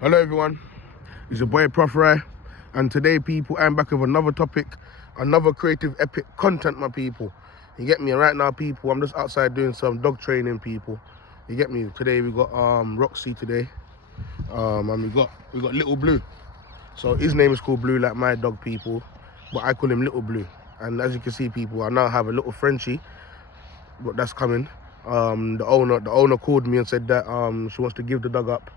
Hello everyone, it's your boy PROPH RYE, and today people I'm back with another topic, another creative epic content, my people. You get me? Right now people, I'm just outside doing some dog training, people. You get me? Today we got Roxy today, and we got Little Blue. So his name is called Blue like my dog, people, but I call him Little Blue. And as you can see people, I now have a little Frenchie, but that's coming. The owner called me and said that she wants to give the dog up.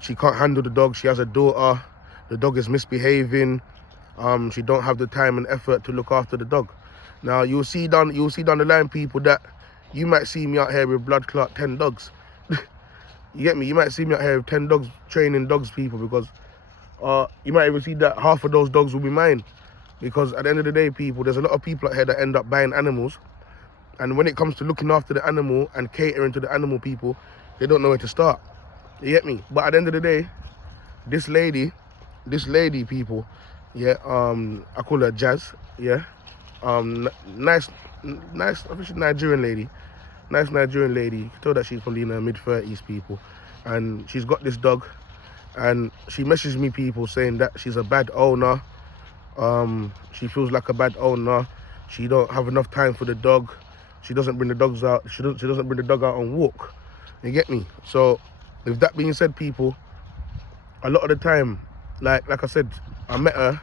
She can't handle the dog. She has a daughter. The dog is misbehaving. She don't have the time and effort to look after the dog. Now you'll see down the line, people, that you might see me out here with blood clot 10 dogs. You get me? You might see me out here with 10 dogs, training dogs, people, because you might even see that half of those dogs will be mine. Because at the end of the day, people, there's a lot of people out here that end up buying animals, and when it comes to looking after the animal and catering to the animal, people, they don't know where to start. You get me? But at the end of the day, this lady, people, yeah, I call her Jazz, yeah, nice, I think she's Nigerian lady, nice Nigerian lady. You can tell that she's probably in her mid-30s, people, and she's got this dog, and she messaged me, people, saying that she's a bad owner. She feels like a bad owner. She don't have enough time for the dog. She doesn't bring the dogs out. She doesn't bring the dog out on walk. You get me? So, with that being said, people, a lot of the time, like I said, I met her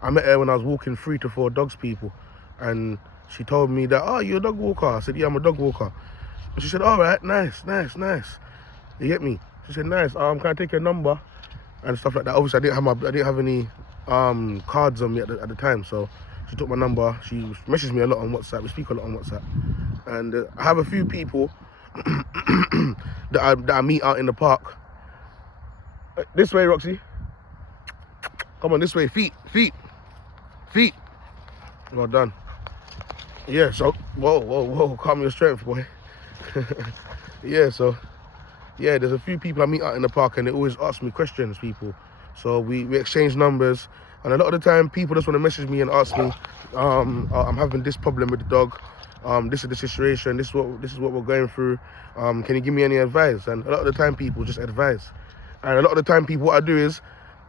when I was walking 3 to 4 dogs, people, and she told me that, oh, you're a dog walker. I said, yeah, I'm a dog walker. She said, all right, nice. You get me? She said, nice. Can I take your number and stuff like that? Obviously, I didn't have any cards on me at the time, so she took my number. She messaged me a lot on WhatsApp. We speak a lot on WhatsApp, and I have a few people that I meet out in the park. This way, Roxy. Come on, this way. Feet. Well done. Yeah, so, whoa, calm your strength, boy. Yeah, so, yeah, there's a few people I meet out in the park, and they always ask me questions, people. So we exchange numbers, and a lot of the time, people just want to message me and ask me, I'm having this problem with the dog. This is the situation. This is what we're going through. Can you give me any advice? And a lot of the time, people just advise. And a lot of the time, people, what I do is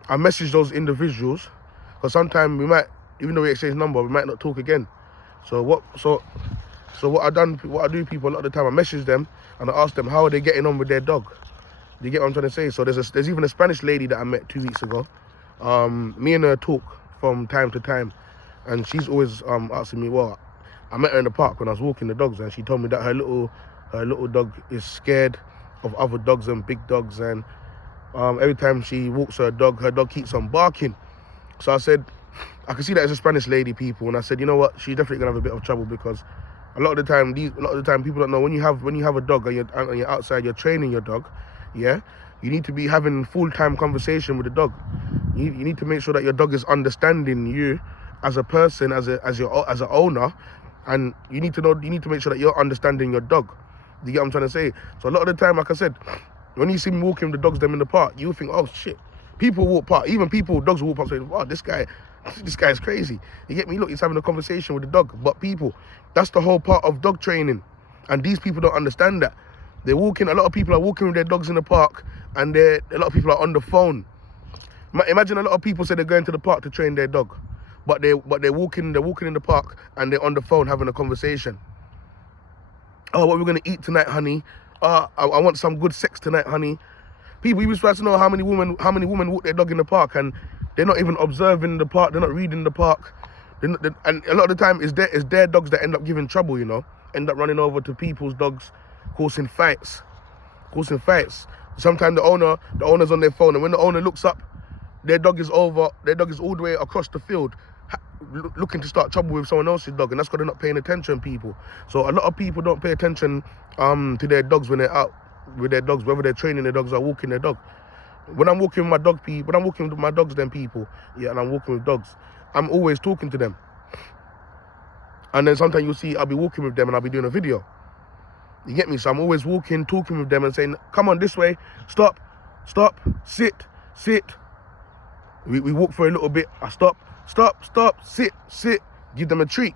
I message those individuals, because sometimes we might, even though we exchange number, we might not talk again. So what I do, people, a lot of the time I message them and I ask them how are they getting on with their dog. Do you get what I'm trying to say? So there's even a Spanish lady that I met 2 weeks ago. Me and her talk from time to time, and she's always asking me. Well, I met her in the park when I was walking the dogs, and she told me that her little dog is scared of other dogs and big dogs, and every time she walks her dog keeps on barking. So I said, I can see that it's a Spanish lady, people, and I said, you know what? She's definitely gonna have a bit of trouble, because a lot of the time people don't know when you have a dog and you're outside, you're training your dog. Yeah, you need to be having full-time conversation with the dog. You need to make sure that your dog is understanding you as a person, as an owner, and you need to make sure that you're understanding your dog. Do you get what I'm trying to say? So a lot of the time, like I said, when you see me walking with the dogs them in the park, you think, oh shit. People walk past, even dogs walk past saying, wow, this guy is crazy. You get me? Look, he's having a conversation with the dog. But people, that's the whole part of dog training, and these people don't understand that. A lot of people are walking with their dogs in the park, and a lot of people are on the phone. Imagine a lot of people say they're going to the park to train their dog, but they're walking in the park and they're on the phone having a conversation. Oh, what we're gonna eat tonight, honey? I want some good sex tonight, honey. People, you'd be surprised to know how many women walk their dog in the park, and they're not even observing the park. They're not reading the park. And a lot of the time, it's their dogs that end up giving trouble. You know, end up running over to people's dogs, causing fights. Sometimes the owner's on their phone, and when the owner looks up, their dog is all the way across the field, looking to start trouble with someone else's dog, and that's because they're not paying attention, people. So a lot of people don't pay attention to their dogs when they're out with their dogs, whether they're training their dogs or walking their dog. When I'm walking with my dog, people, yeah, and I'm walking with dogs, I'm always talking to them. And then sometimes you'll see I'll be walking with them and I'll be doing a video. You get me? So I'm always walking, talking with them and saying, come on, this way, stop, sit. We walk for a little bit, I stop, sit, give them a treat.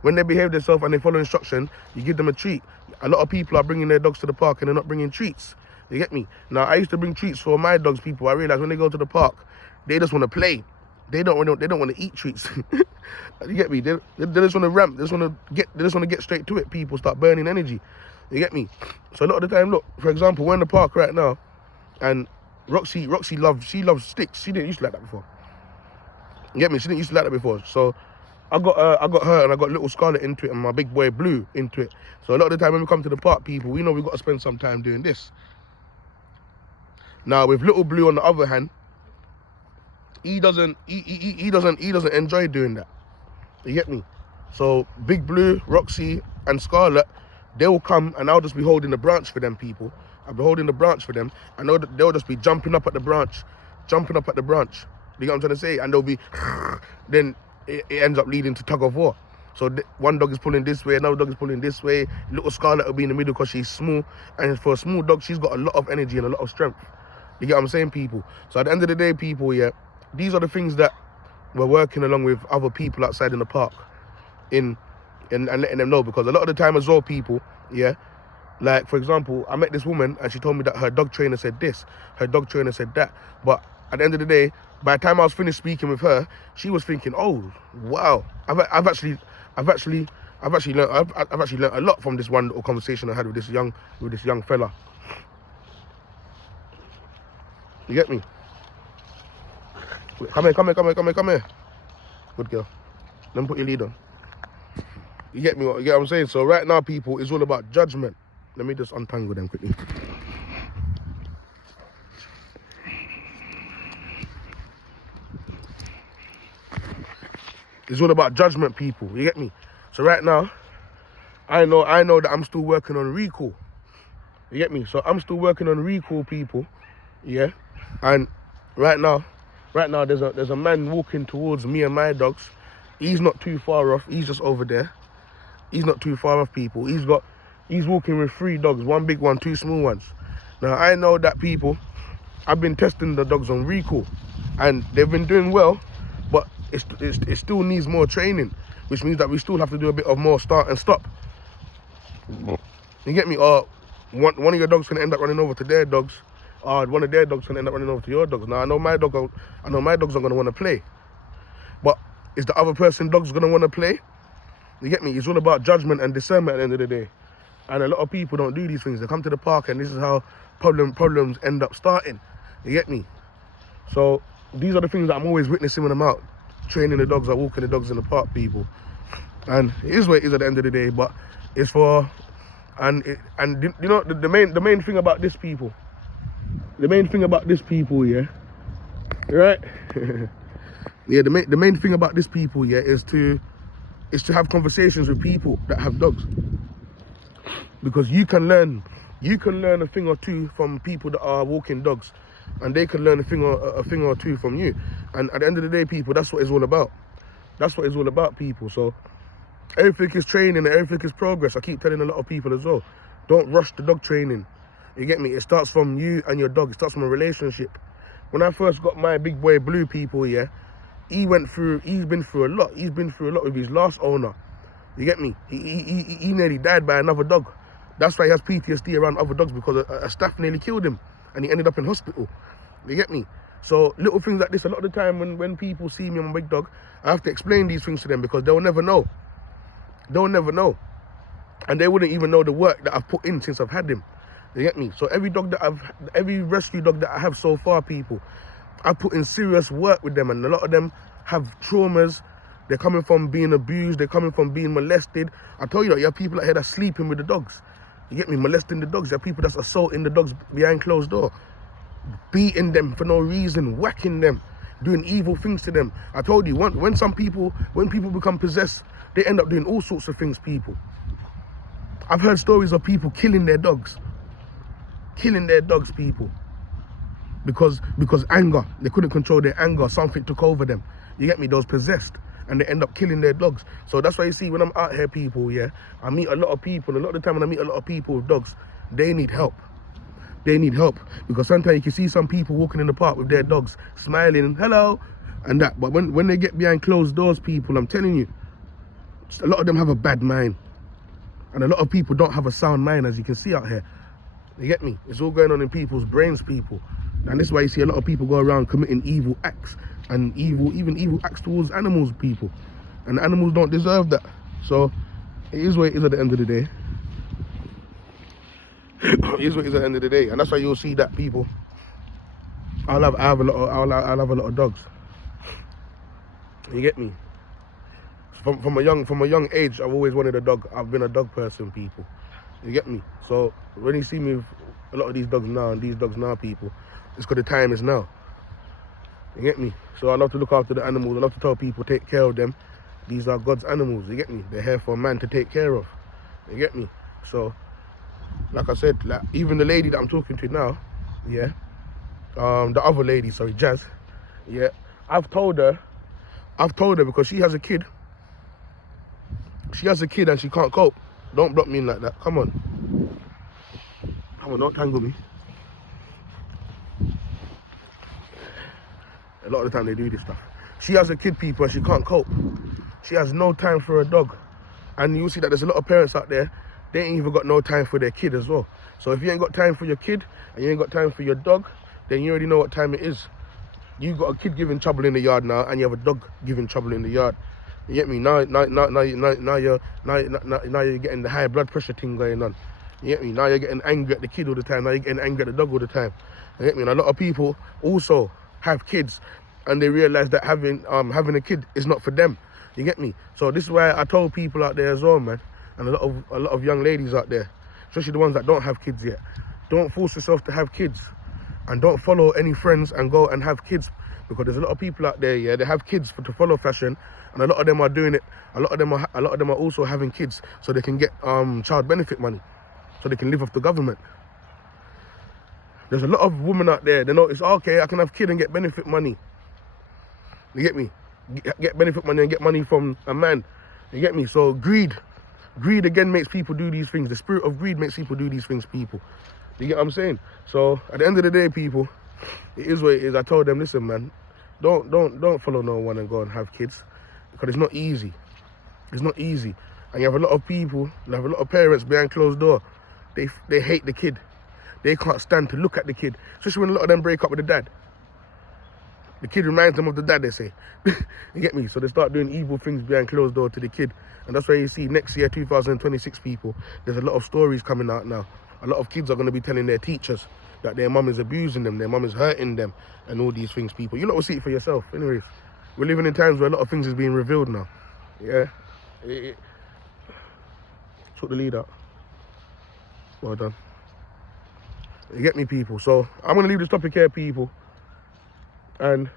When they behave themselves and they follow instruction, you give them a treat. A lot of people are bringing their dogs to the park and they're not bringing treats. You get me? Now, I used to bring treats for my dogs, people. I realized when they go to the park, they just want to play. They don't want to eat treats. You get me? They just want to ramp. They just want to get straight to it. People start burning energy. You get me? So a lot of the time, look, for example, we're in the park right now, and Roxy loves sticks. She didn't used to like that before. You get me? She didn't used to like that before. So I got her and I got little Scarlet into it and my big boy Blue into it. So a lot of the time when we come to the park, people, we know we've got to spend some time doing this. Now with little Blue on the other hand, he doesn't enjoy doing that. You get me? So Big Blue, Roxy and Scarlet, they will come and I'll just be holding the branch for them, people. I'll be holding the branch for them and they'll just be jumping up at the branch. You get what I'm trying to say? And they'll be, then it ends up leading to tug of war. So one dog is pulling this way, another dog is pulling this way. Little Scarlet will be in the middle because she's small. And for a small dog, she's got a lot of energy and a lot of strength. You get what I'm saying, people? So at the end of the day, people, yeah, these are the things that we're working along with other people outside in the park and letting them know. Because a lot of the time as well, people, yeah, like, for example, I met this woman and she told me that her dog trainer said this, her dog trainer said that. But at the end of the day, by the time I was finished speaking with her, she was thinking, "Oh, wow! I've actually learned a lot from this one little conversation I had with this young fella." You get me? Come here. Good girl. Let me put your lead on. You get me? You get what I'm saying? So right now, people, it's all about judgment. Let me just untangle them quickly. It's all about judgment, people. You get me? So right now, I know that I'm still working on recall. You get me? So I'm still working on recall, people. Yeah. And right now there's a man walking towards me and my dogs. He's not too far off. He's just over there. He's not too far off, people. He's walking with 3 dogs, 1 big one, 2 small ones. Now I know that, people, I've been testing the dogs on recall and they've been doing well, but it still needs more training, which means that we still have to do a bit of more start and stop. You get me? Or one of your dogs can end up running over to their dogs, or one of their dogs can end up running over to your dogs. Now I know my dogs are going to want to play, but is the other person's dogs going to want to play? You get me? It's all about judgment and discernment at the end of the day. And a lot of people don't do these things. They come to the park and this is how problems end up starting. You get me? So these are the things that I'm always witnessing when I'm out training the dogs or walking the dogs in the park, people. And it is what it is at the end of the day, but it's for, and you know, the main thing about this, people, yeah, right? Yeah, the main thing about this, people, yeah, is to have conversations with people that have dogs, because you can learn a thing or two from people that are walking dogs, and they can learn a thing or two from you. And at the end of the day, people, that's what it's all about. That's what it's all about, people. So everything is training and everything is progress. I keep telling a lot of people as well, don't rush the dog training. You get me? It starts from you and your dog. It starts from a relationship. When I first got my big boy Blue, people, yeah, he's been through a lot. He's been through a lot with his last owner. You get me? He nearly died by another dog. That's why he has PTSD around other dogs, because a staff nearly killed him and he ended up in hospital. You get me? So little things like this, a lot of the time when people see me on my big dog, I have to explain these things to them, because they'll never know. They'll never know. And they wouldn't even know the work that I've put in since I've had him. You get me? So every rescue dog that I have so far, people, I've put in serious work with them, and a lot of them have traumas. They're coming from being abused, they're coming from being molested. I tell you that, you have people out here that's sleeping with the dogs. You get me? Molesting the dogs. There are people that's assaulting the dogs behind closed door, beating them for no reason, whacking them, doing evil things to them. I told you, when people become possessed, they end up doing all sorts of things, people. I've heard stories of people killing their dogs, people, because anger. They couldn't control their anger. Something took over them. You get me? They was possessed, and they end up killing their dogs. So that's why you see, when I'm out here, people, yeah, I meet a lot of people. A lot of the time when I meet a lot of people with dogs, they need help. They need help, because sometimes you can see some people walking in the park with their dogs, smiling, hello, and that. But when they get behind closed doors, people, I'm telling you, a lot of them have a bad mind. And a lot of people don't have a sound mind, as you can see out here. You get me? It's all going on in people's brains, people. And this is why you see a lot of people go around committing evil acts, and even evil acts towards animals, people. And animals don't deserve that. So it is what it is at the end of the day. It is what it is at the end of the day. And that's why you'll see that, people. I'll have a lot of dogs. You get me? From a young age, I've always wanted a dog. I've been a dog person, people. You get me? So when you see me with a lot of these dogs now, and these dogs now, people, it's because the time is now. You get me? So I love to look after the animals. I love to tell people, take care of them. These are God's animals. You get me? They're here for a man to take care of. You get me? So, like I said, like even the lady that I'm talking to now, yeah, the other lady, sorry, Jazz, yeah, I've told her because she has a kid. She has a kid and she can't cope. Don't block me like that. Come on. Come on, don't tangle me. A lot of the time they do this stuff. She has a kid, people, and she can't cope. She has no time for a dog. And you'll see that there's a lot of parents out there, they ain't even got no time for their kid as well. So if you ain't got time for your kid, and you ain't got time for your dog, then you already know what time it is. You got a kid giving trouble in the yard now, and you have a dog giving trouble in the yard. You get me? Now you're getting the high blood pressure thing going on. You get me? Now you're getting angry at the kid all the time. Now you're getting angry at the dog all the time. You get me? And a lot of people also have kids, and they realize that having a kid is not for them. You get me? So this is why I told people out there as well, man, and a lot of young ladies out there, especially the ones that don't have kids yet. Don't force yourself to have kids, and don't follow any friends and go and have kids, because there's a lot of people out there, yeah, they have kids to follow fashion, and a lot of them are doing it. A lot of them are also having kids so they can get child benefit money, so they can live off the government. There's a lot of women out there, they know it's okay, I can have kid and get benefit money. You get me? Get benefit money and get money from a man. You get me? So greed again makes people do these things. The spirit of greed makes people do these things, people. You get what I'm saying? So at the end of the day, people, it is what it is. I told them, listen, man, don't follow no one and go and have kids, because it's not easy. It's not easy. And you have a lot of people, you have a lot of parents behind closed door. They hate the kid. They can't stand to look at the kid, especially when a lot of them break up with the dad. The kid reminds them of the dad, they say. You get me? So they start doing evil things behind closed door to the kid. And that's why you see next year, 2026, people, there's a lot of stories coming out now. A lot of kids are going to be telling their teachers that their mum is abusing them, their mum is hurting them, and all these things, people. You lot will see it for yourself. Anyways, we're living in times where a lot of things is being revealed now. Yeah. Took the lead out. Well done. You get me, people? So I'm going to leave this topic here, people. And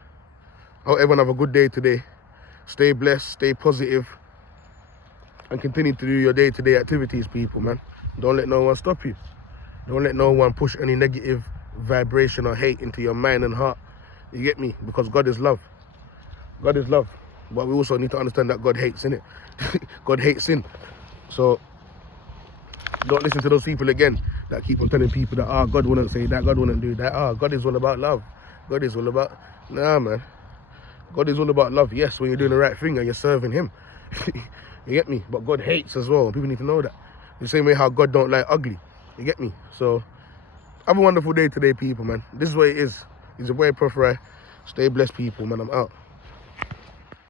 I hope everyone have a good day today. Stay blessed, stay positive, and continue to do your day-to-day activities, people, man. Don't let no one stop you. Don't let no one push any negative vibration or hate into your mind and heart. You get me? Because God is love. God is love. But we also need to understand that God hates, innit? God hates sin. So don't listen to those people again that keep on telling people that, God wouldn't say that, God wouldn't do that. God is all about love. God is all about... Nah, man. God is all about love. Yes, when you're doing the right thing and you're serving him. You get me? But God hates as well. People need to know that. The same way how God don't like ugly. You get me? So, have a wonderful day today, people, man. This is what it is. It's your boy, PROPH RYE. Stay blessed, people, man. I'm out.